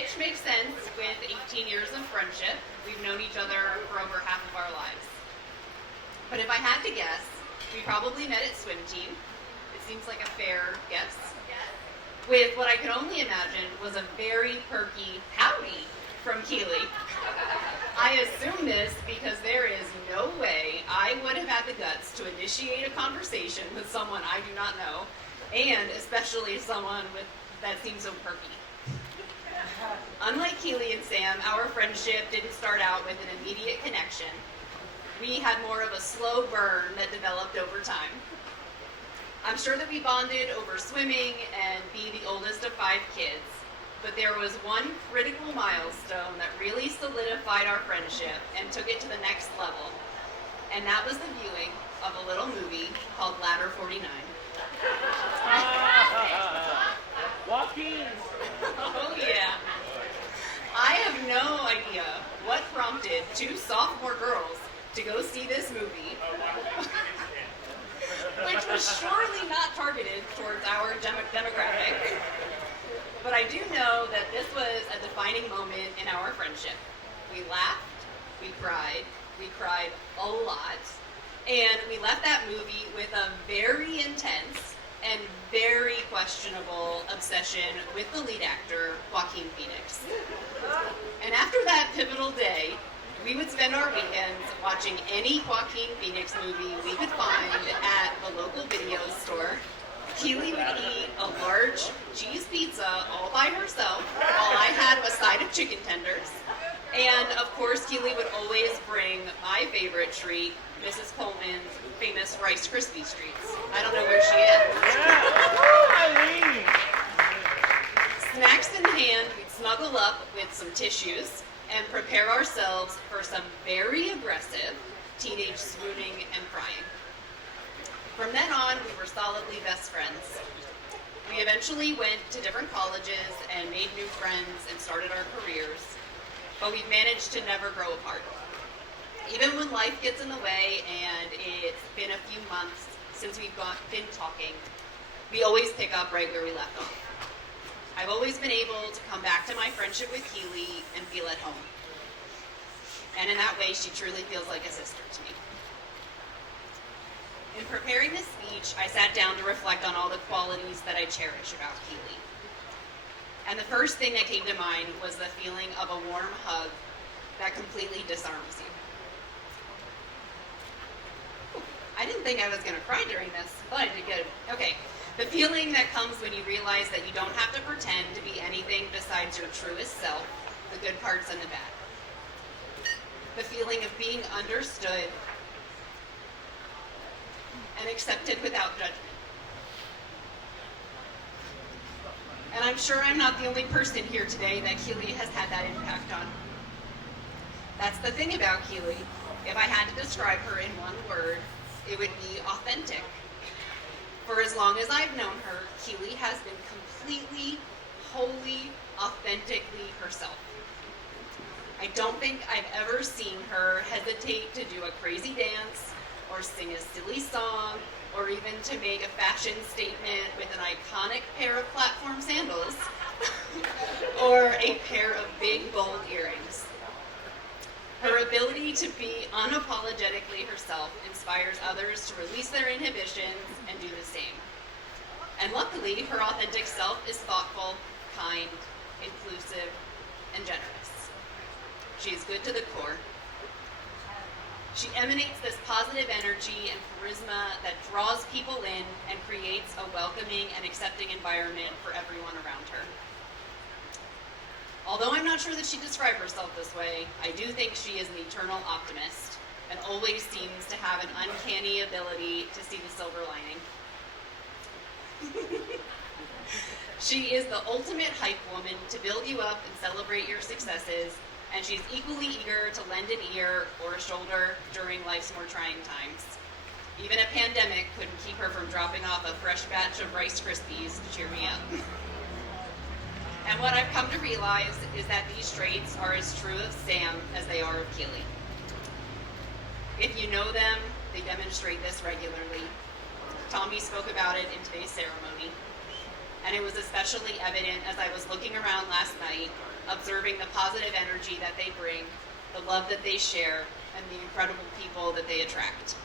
which makes sense with 18 years of friendship. We've known each other for over half of our lives. But if I had to guess, we probably met at swim team. It seems like a fair guess. With what I could only imagine was a very perky howdy from Keely. I assume this because there is no way I would have had the guts to initiate a conversation with someone I do not know, and especially someone that seems so perky. Unlike Keely and Sam, our friendship didn't start out with an immediate connection. We had more of a slow burn that developed over time. I'm sure that we bonded over swimming and being the oldest of 5 kids, but there was one critical milestone that really solidified our friendship and took it to the next level, and that was the viewing of a little movie called Ladder 49. Joaquin! Oh yeah. I have no idea what prompted 2 sophomore girls to go see this movie, which was surely not targeted towards our demographic. But I do know that this was a defining moment in our friendship. We laughed, we cried a lot, and we left that movie with a very intense and very questionable obsession with the lead actor, Joaquin Phoenix. And after that pivotal day, we would spend our weekends watching any Joaquin Phoenix movie we could find at the local video store. Keely would eat a large cheese pizza all by herself while I had a side of chicken tenders. And of course, Keely would always bring my favorite treat, Mrs. Coleman's famous Rice Krispies treats. I don't know where she is. Snacks in hand, we'd snuggle up with some tissues and prepare ourselves for some very aggressive teenage swooning and crying. From then on, we were solidly best friends. We eventually went to different colleges and made new friends and started our careers, but we've managed to never grow apart. Even when life gets in the way and it's been a few months since we've been talking, we always pick up right where we left off. I've always been able to come back to my friendship with Keely and feel at home. And in that way, she truly feels like a sister to me. In preparing this speech, I sat down to reflect on all the qualities that I cherish about Keely. And the first thing that came to mind was the feeling of a warm hug that completely disarms you. I didn't think I was going to cry during this, but I did good. Okay. The feeling that comes when you realize that you don't have to pretend to be anything besides your truest self, the good parts and the bad. The feeling of being understood and accepted without judgment. And I'm sure I'm not the only person here today that Keely has had that impact on. That's the thing about Keely. If I had to describe her in one word, it would be authentic. For as long as I've known her, Keely has been completely, wholly, authentically herself. I don't think I've ever seen her hesitate to do a crazy dance, or sing a silly song, or even to make a fashion statement with an iconic pair of platform sandals, or a pair of big, bold earrings. Her ability to be unapologetically herself inspires others to release their inhibitions and do the same. And luckily, her authentic self is thoughtful, kind, inclusive, and generous. She is good to the core. She emanates this positive energy and charisma that draws people in and creates a welcoming and accepting environment for everyone around her. Although I'm not sure that she described herself this way, I do think she is an eternal optimist and always seems to have an uncanny ability to see the silver lining. She is the ultimate hype woman to build you up and celebrate your successes, and she's equally eager to lend an ear or a shoulder during life's more trying times. Even a pandemic couldn't keep her from dropping off a fresh batch of Rice Krispies to cheer me up. And what I've come to realize is that these traits are as true of Sam as they are of Keely. If you know them, they demonstrate this regularly. Tommy spoke about it in today's ceremony. And it was especially evident as I was looking around last night observing the positive energy that they bring, the love that they share, and the incredible people that they attract.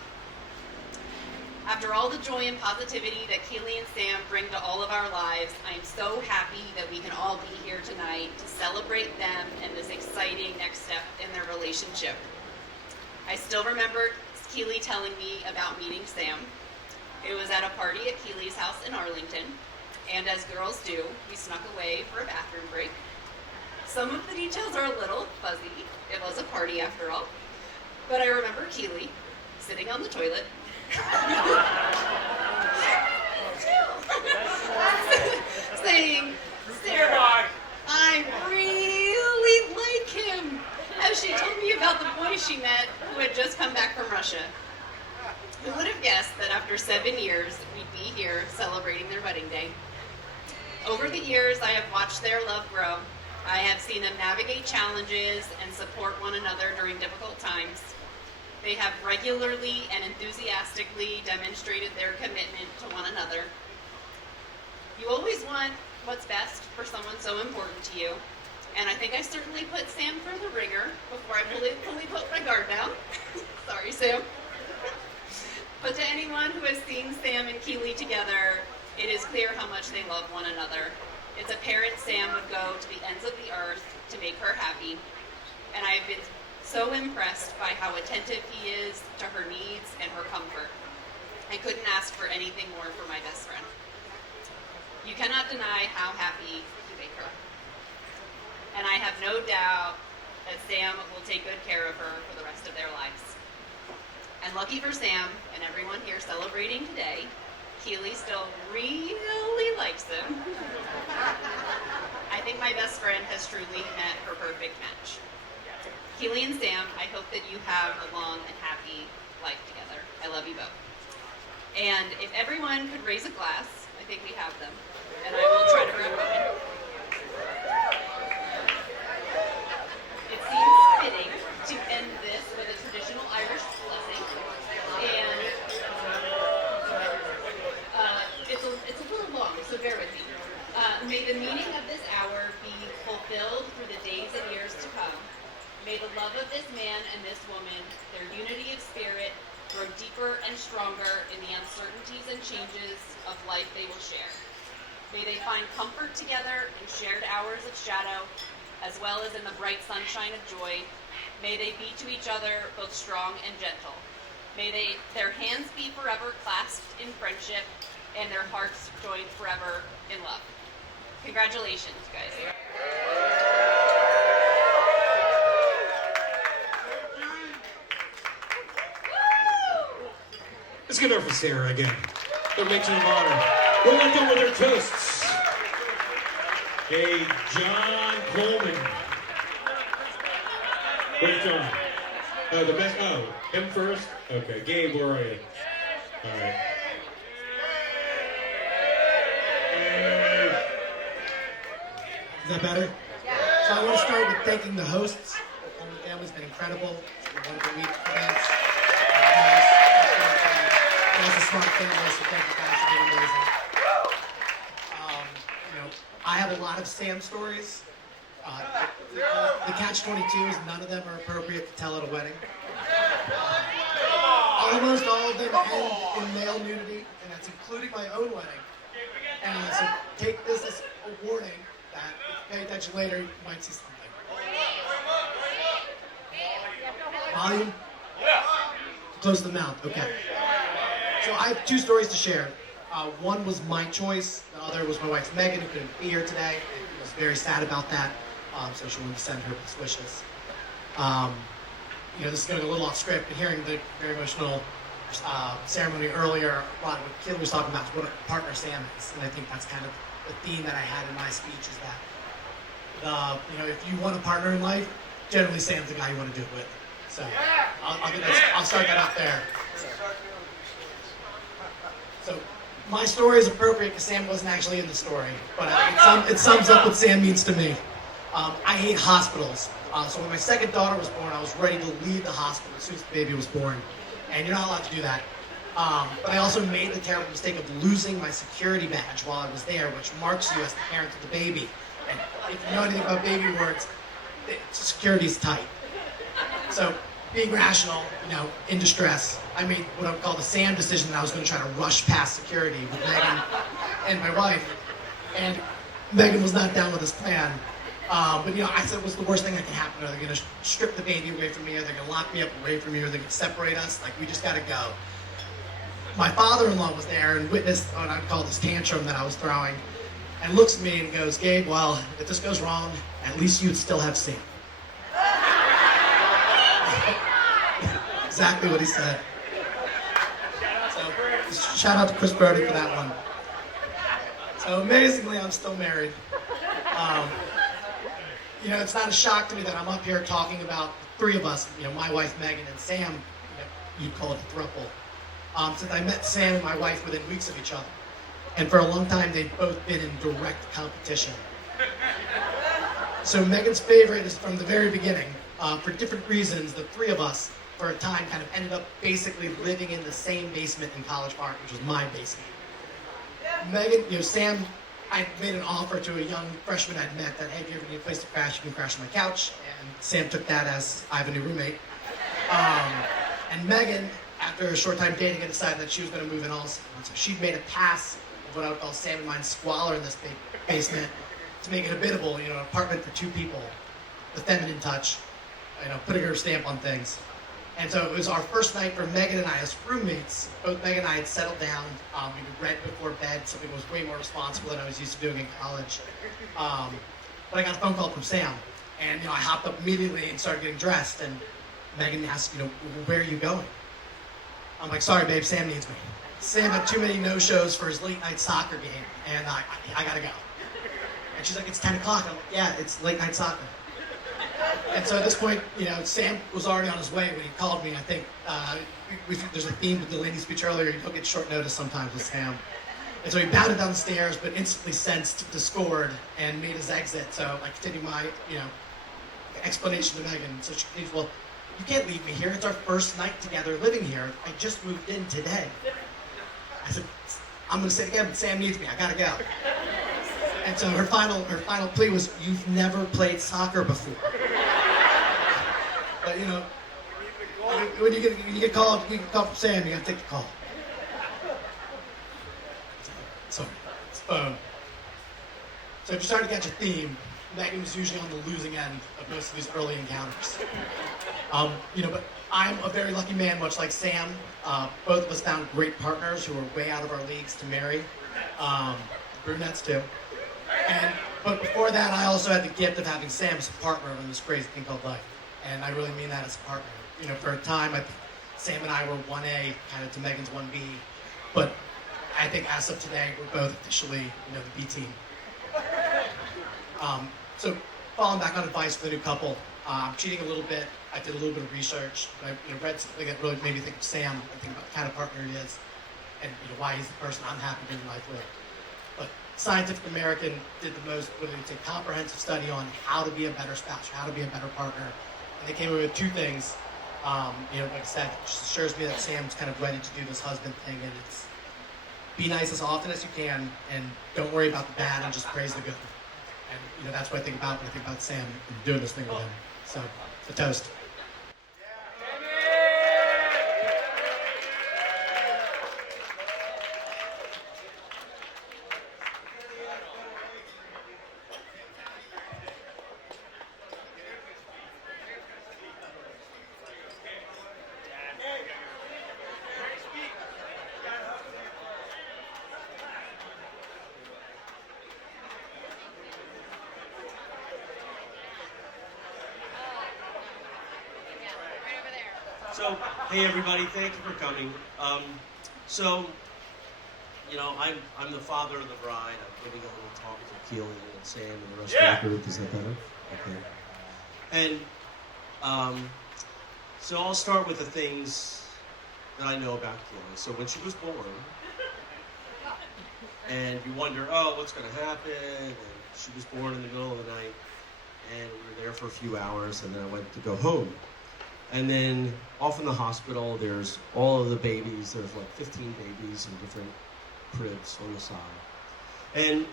After all the joy and positivity that Keely and Sam bring to all of our lives, I am so happy that we can all be here tonight to celebrate them and this exciting next step in their relationship. I still remember Keely telling me about meeting Sam. It was at a party at Keely's house in Arlington, and as girls do, we snuck away for a bathroom break. Some of the details are a little fuzzy. It was a party after all. But I remember Keely sitting on the toilet saying, "Sarah, I really like him," as she told me about the boy she met who had just come back from Russia. Who would have guessed that after 7 years, we'd be here celebrating their wedding day? Over the years, I have watched their love grow. I have seen them navigate challenges and support one another during difficult times. They have regularly and enthusiastically demonstrated their commitment to one another. You always want what's best for someone so important to you, and I think I certainly put Sam through the ringer before I fully put my guard down. Sorry, Sam. But to anyone who has seen Sam and Keely together, it is clear how much they love one another. It's apparent Sam would go to the ends of the earth to make her happy, and I have been so impressed by how attentive he is to her needs and her comfort. I couldn't ask for anything more for my best friend. You cannot deny how happy you make her. And I have no doubt that Sam will take good care of her for the rest of their lives. And lucky for Sam and everyone here celebrating today, Keely still really likes him. I think my best friend has truly met her perfect match. Keely and Sam, I hope that you have a long and happy life together. I love you both. And if everyone could raise a glass, I think we have them. And I will try to bring mine. It seems fitting to end this with a traditional Irish blessing. And it's a little long, so bear with me. May the meaning of this hour be fulfilled through the days and years to come. May the love of this man and this woman, their unity of spirit, grow deeper and stronger in the uncertainties and changes of life they will share. May they find comfort together in shared hours of shadow, as well as in the bright sunshine of joy. May they be to each other both strong and gentle. May their hands be forever clasped in friendship and their hearts joined forever in love. Congratulations, guys. Let's give it up for Sarah again. Their matron of honor. We're not done with their toasts. Hey, John Coleman. Where's John? The best. Oh, him first? Okay, Gabe, where are you? All right. Is that better? So I want to start with thanking the hosts. The family's been incredible. It's been a wonderful week for them. It's a smart family, so thank you guys for being amazing. I have a lot of Sam stories. The catch-22 is none of them are appropriate to tell at a wedding. Almost all of them end in male nudity, and that's including my own wedding. And so take this as a warning that if you pay attention later, you might see something. Volume? Close to the mouth, okay. So I have two stories to share. One was my choice. The other was my wife Megan, who couldn't be here today. And was very sad about that. So she wanted to send her best wishes. This is going to go a little off script, but hearing the very emotional ceremony earlier, a lot of what Keely was talking about is what a partner Sam is. And I think that's kind of the theme that I had in my speech is that, if you want a partner in life, generally Sam's the guy you want to do it with. So I'll start that out there. So my story is appropriate because Sam wasn't actually in the story, but it sums up what Sam means to me. I hate hospitals. So when my second daughter was born, I was ready to leave the hospital as soon as the baby was born. And you're not allowed to do that. But I also made the terrible mistake of losing my security badge while I was there, which marks you as the parent of the baby. And if you know anything about baby wards, security's tight. So being rational, in distress, I made what I would call the Sam decision that I was going to try to rush past security with Megan and my wife. And Megan was not down with this plan. But I said, what's the worst thing that can happen? Are they going to strip the baby away from me? Are they going to lock me up away from me? Are they going to separate us? Like, we just got to go. My father-in-law was there and witnessed what I'd call this tantrum that I was throwing, and looks at me and goes, Gabe, well, if this goes wrong, at least you'd still have Sam. Exactly what he said. So, shout out to Chris Brody for that one. So amazingly, I'm still married. It's not a shock to me that I'm up here talking about the three of us, my wife, Megan, and Sam, you'd call it a throuple. Since I met Sam and my wife within weeks of each other. And for a long time, they've both been in direct competition. So Megan's favorite is from the very beginning. For different reasons, the three of us, for a time, kind of ended up basically living in the same basement in College Park, which was my basement. Megan, Sam, I made an offer to a young freshman I'd met that, hey, if you ever need a place to crash, you can crash on my couch. And Sam took that as, I have a new roommate. And Megan, after a short time dating, I decided that she was going to move in also. And so she'd made a pass of what I would call Sam and mine's squalor in this big basement to make it habitable, an apartment for two people, the feminine touch, putting her stamp on things. And so it was our first night for Megan and I as roommates. Both Megan and I had settled down. We would read before bed, something that was way more responsible than I was used to doing in college. But I got a phone call from Sam, and I hopped up immediately and started getting dressed. And Megan asked, where are you going? I'm like, sorry, babe, Sam needs me. Sam had too many no-shows for his late-night soccer game, and I gotta go. And she's like, it's 10 o'clock. I'm like, yeah, it's late-night soccer. And so at this point, Sam was already on his way when he called me. I think there's a theme with the lady speech earlier. You don't get short notice sometimes with Sam. And so he bounded down the stairs, but instantly sensed discord and made his exit. So I continued my, explanation to Megan. So she continues, well, you can't leave me here. It's our first night together living here. I just moved in today. I said, I'm going to say it again, but Sam needs me. I got to go. And so her final plea was, you've never played soccer before. But when you get called, you can call from Sam, you gotta take the call. So if you're starting to catch a theme, Megan was usually on the losing end of most of these early encounters. But I'm a very lucky man, much like Sam. Both of us found great partners who were way out of our leagues to marry. Brunettes too. But before that, I also had the gift of having Sam as a partner in this crazy thing called life. And I really mean that as a partner. For a time, Sam and I were 1A, kind of to Megan's 1B. But I think as of today, we're both officially, the B team. So falling back on advice for the new couple, cheating a little bit. I did a little bit of research. I read something that really made me think of Sam. I think about the kind of partner he is, and why he's the person I'm happy doing life with. But Scientific American did the most, a comprehensive study on how to be a better spouse, how to be a better partner. And they came away with two things. Like I said, it just assures me that Sam's kind of ready to do this husband thing, and it's be nice as often as you can, and don't worry about the bad, and just praise the good. And that's what I think about when I think about Sam and doing this thing with him. So, it's a toast. So, hey everybody, thank you for coming. I'm the father of the bride. I'm giving a little talk to Keely and Sam and the rest of the group. Is that better? Okay. And so I'll start with the things that I know about Keely. So when she was born, and you wonder, what's going to happen? And she was born in the middle of the night, and we were there for a few hours, and then I went to go home. And then off in the hospital, there's all of the babies. There's like 15 babies in different cribs on the side. And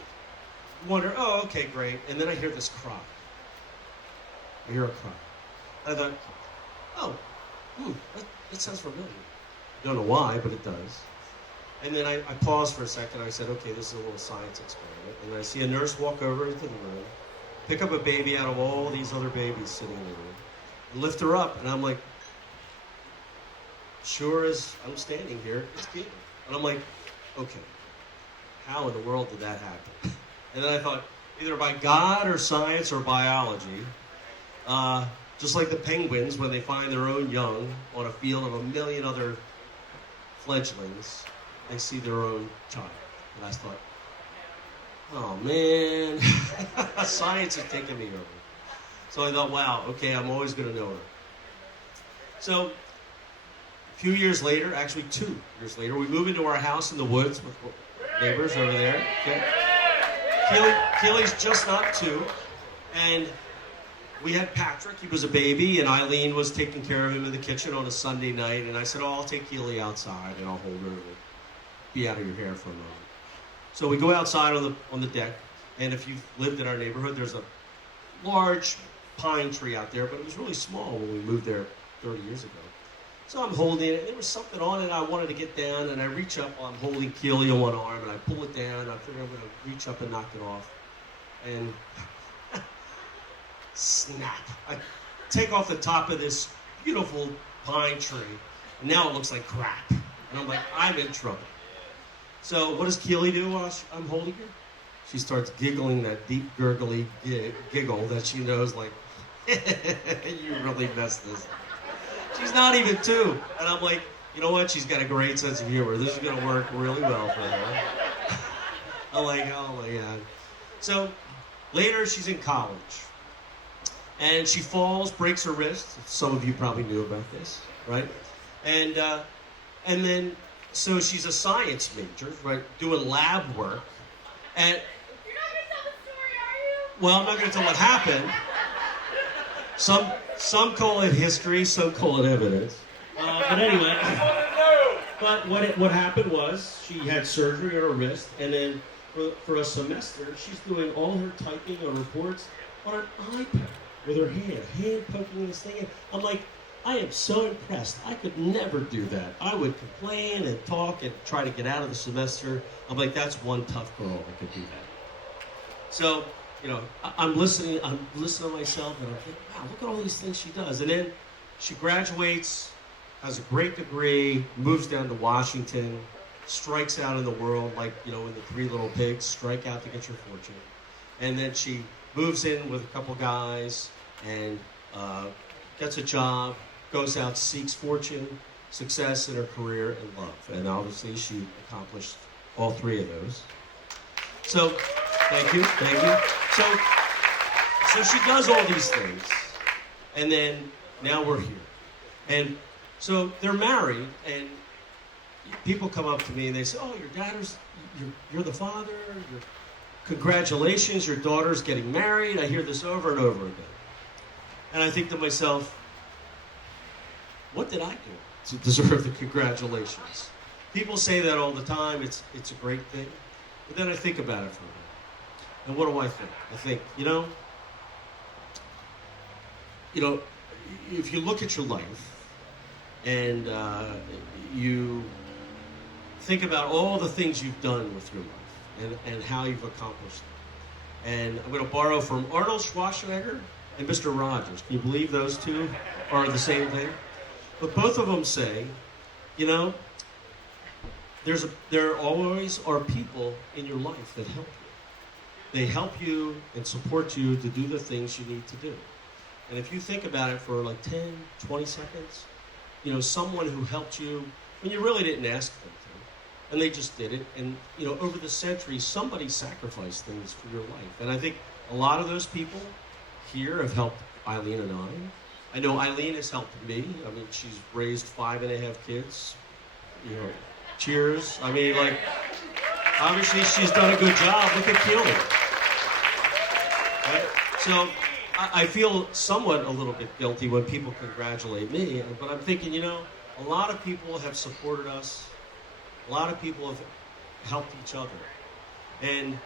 wonder, oh, okay, great. And then I hear this cry. I hear a cry. I thought, oh, that sounds familiar. Don't know why, but it does. And then I paused for a second. I said, okay, this is a little science experiment. And I see a nurse walk over into the room, pick up a baby out of all these other babies sitting in the room, and lift her up. And I'm like, sure as I'm standing here, it's Keely. And I'm like, okay, how in the world did that happen? And then I thought, either by God or science or biology, just like the penguins, when they find their own young on a field of a million other fledglings, they see their own child. And I thought, oh man, science is taking me over. So I thought, wow, okay, I'm always going to know her. So a few years later, actually 2 years later, we move into our house in the woods with neighbors over there. Okay? Keely's just not 2, and we had Patrick. He was a baby, and Eileen was taking care of him in the kitchen on a Sunday night. And I said, oh, I'll take Keely outside, and I'll hold her and be out of your hair for a moment. So we go outside on the deck, and if you've lived in our neighborhood, there's a large pine tree out there, but it was really small when we moved there 30 years ago. So I'm holding it, and there was something on it I wanted to get down, and I reach up while I'm holding Keely on one arm, and I pull it down, and I figure I'm going to reach up and knock it off. And snap. I take off the top of this beautiful pine tree, and now it looks like crap. And I'm like, I'm in trouble. So what does Keely do while I'm holding her? She starts giggling that deep, gurgly giggle that she knows, like, you really messed this up. She's not even 2. And I'm like, you know what? She's got a great sense of humor. This is going to work really well for her. I'm like, oh my God. So later, she's in college. And she falls, breaks her wrist. Some of you probably knew about this, right? And then, so she's a science major, right, doing lab work. And You're not going to tell the story, are you? well, I'm not going to tell what happened. Some call it history, some call it evidence. But anyway, but what happened was she had surgery on her wrist, and then for a semester, she's doing all her typing on reports on an iPad with her hand poking this thing in. I'm like, I am so impressed. I could never do that. I would complain and talk and try to get out of the semester. I'm like, that's one tough girl that could do that. So, you know, I'm listening to myself, and I'm thinking, wow, look at all these things she does. And then she graduates, has a great degree, moves down to Washington, strikes out in the world like, you know, in the Three Little Pigs, strike out to get your fortune. And then she moves in with a couple guys and gets a job, goes out, seeks fortune, success in her career, and love. And obviously she accomplished all 3 of those. So, thank you. So she does all these things, and then now we're here. And so they're married, and people come up to me and they say, oh, you're the father, congratulations, your daughter's getting married. I hear this over and over again. And I think to myself, what did I do to deserve the congratulations? People say that all the time, it's a great thing. But then I think about it for a minute. And what do I think? I think, you know, if you look at your life and you think about all the things you've done with your life and how you've accomplished it. And I'm going to borrow from Arnold Schwarzenegger and Mr. Rogers. Can you believe those two are the same thing? But both of them say, you know, there always are people in your life that help you. They help you and support you to do the things you need to do. And if you think about it for like 10, 20 seconds, you know, someone who helped you when you really didn't ask them to, and they just did it. And, you know, over the centuries, somebody sacrificed things for your life. And I think a lot of those people here have helped Eileen and I know Eileen has helped me. I mean, she's raised 5.5 kids. You know, cheers. I mean, like, obviously she's done a good job. Look at Keely. Right? So I feel somewhat a little bit guilty when people congratulate me, but I'm thinking, you know, a lot of people have supported us. A lot of people have helped each other. And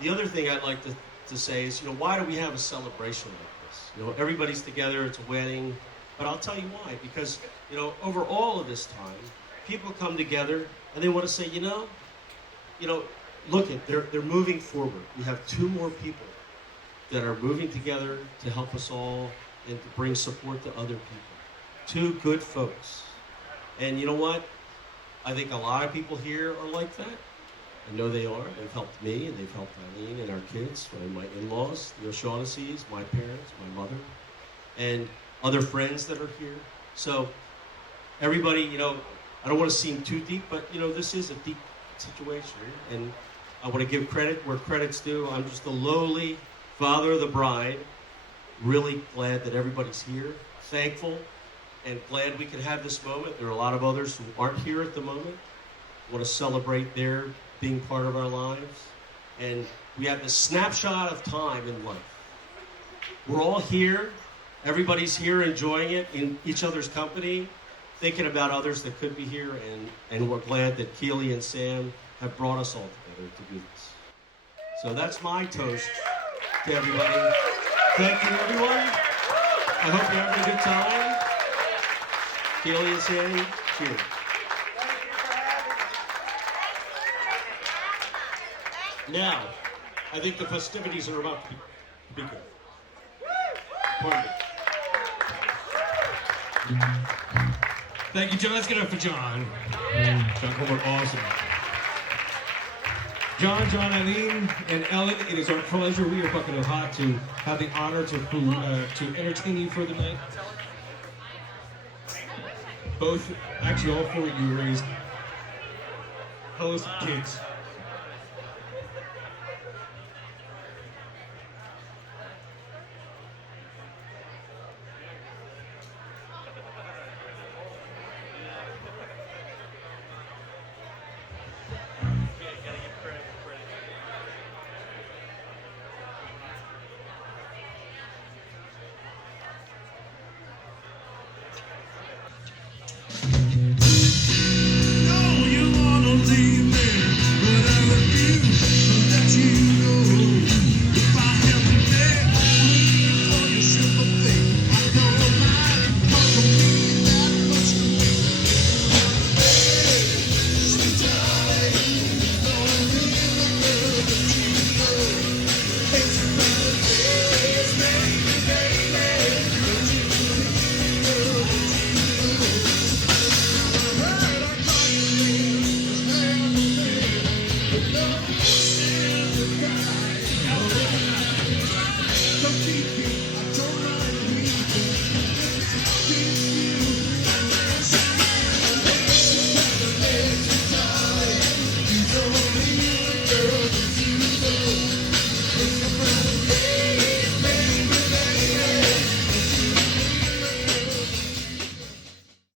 the other thing I'd like to say is, why do we have a celebration like this? Everybody's together, it's a wedding, but I'll tell you why. Because, over all of this time, people come together and they want to say, look, they're moving forward. We have 2 more people that are moving together to help us all and to bring support to other people. 2 good folks. And you know what? I think a lot of people here are like that. I know they are. They've helped me, and they've helped Eileen and our kids, and my in-laws, the O'Shaughnessy's, my parents, my mother, and other friends that are here. So everybody, I don't want to seem too deep, but, this is a deep situation. And I want to give credit where credit's due. I'm just the lowly father of the bride, really glad that everybody's here, thankful, and glad we can have this moment. There are a lot of others who aren't here at the moment. Want to celebrate their being part of our lives. And we have this snapshot of time in life. We're all here. Everybody's here enjoying it in each other's company, thinking about others that could be here, and we're glad that Keely and Sam have brought us all together to do this. So that's my toast to everybody. Thank you, everyone. I hope you're having a good time. Keely and Sam, cheers. Now, I think the festivities are about to begin. Pardon me. Thank you, John. Let's get it up for John. John Colbert, awesome. John, Eileen, and Ellen, it is our pleasure. We are fucking hot to have the honor to entertain you for the night. Both, actually all 4 of you raised hellos of kids.